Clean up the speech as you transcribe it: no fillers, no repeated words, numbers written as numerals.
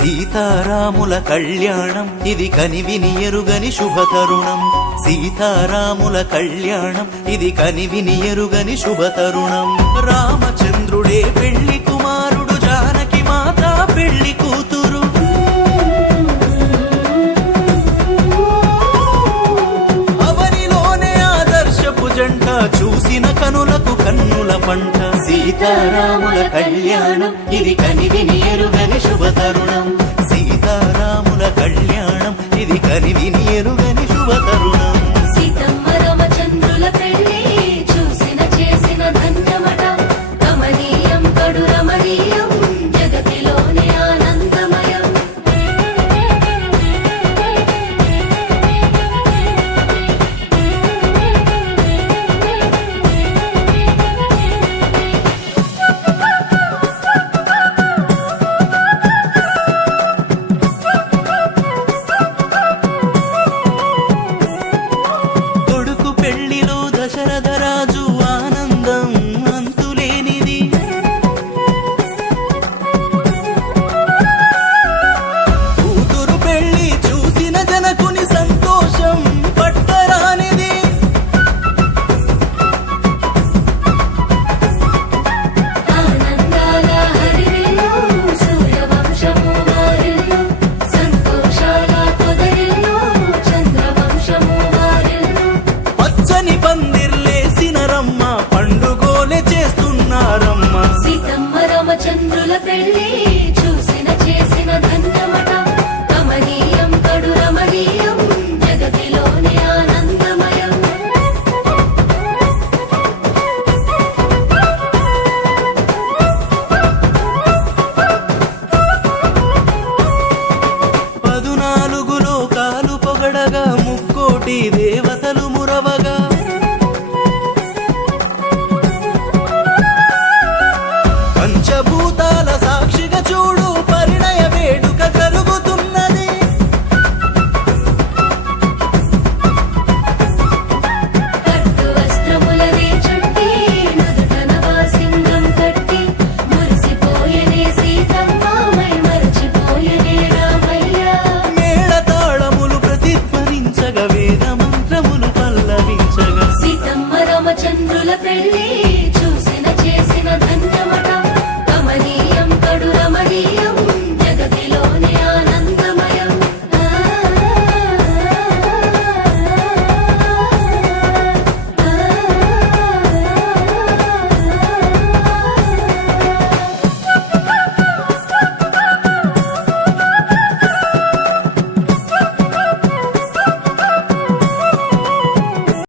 సీతారాముల కళ్యాణం ఇది కనివిని ఎరుగని శుభతరుణం. సీతారాముల కళ్యాణం ఇది కనివిని ఎరుగని శుభతరుణం. రామచంద్రుడే పెళ్లి కుమారుడు, జానకి మాత పెళ్లి కూతురు. అవనిలోనే ఆదర్శపు జంట, చూసిన కనులకు కన్నుల పంట. సీతారాముల కళ్యాణం ఇది కనివిని ఎరుగని శుభతరుణం. సీతారాముల కళ్యాణం ఇది కనివిని ఎరుగని శుభతరుణం. సీతమ్మ రామచంద్రుల పెళ్లి చూసిన చేసిన ధన్యమట. రమణీయం కడు రమణీయం, జగతిలోనే ఆనందమయం. కొడుకు పెళ్లిలో దశరథ రాజు ఆనందం అంతులేనిది. కూతురు పెళ్లి చూసిన జనకుని సంతోషం పట్టరానిది. ఆనందాల హరివిల్లు, సూర్యవంశము వారిల్లు. సంతోషాల పొదరిల్లు, చంద్రవంశము వారిల్లు. పచ్చని పందిర్లేసిన రమ్మ, పండుగోలే చేస్తున్నారమ్మ. సీతమ్మ రామచంద్రుల పెళ్లి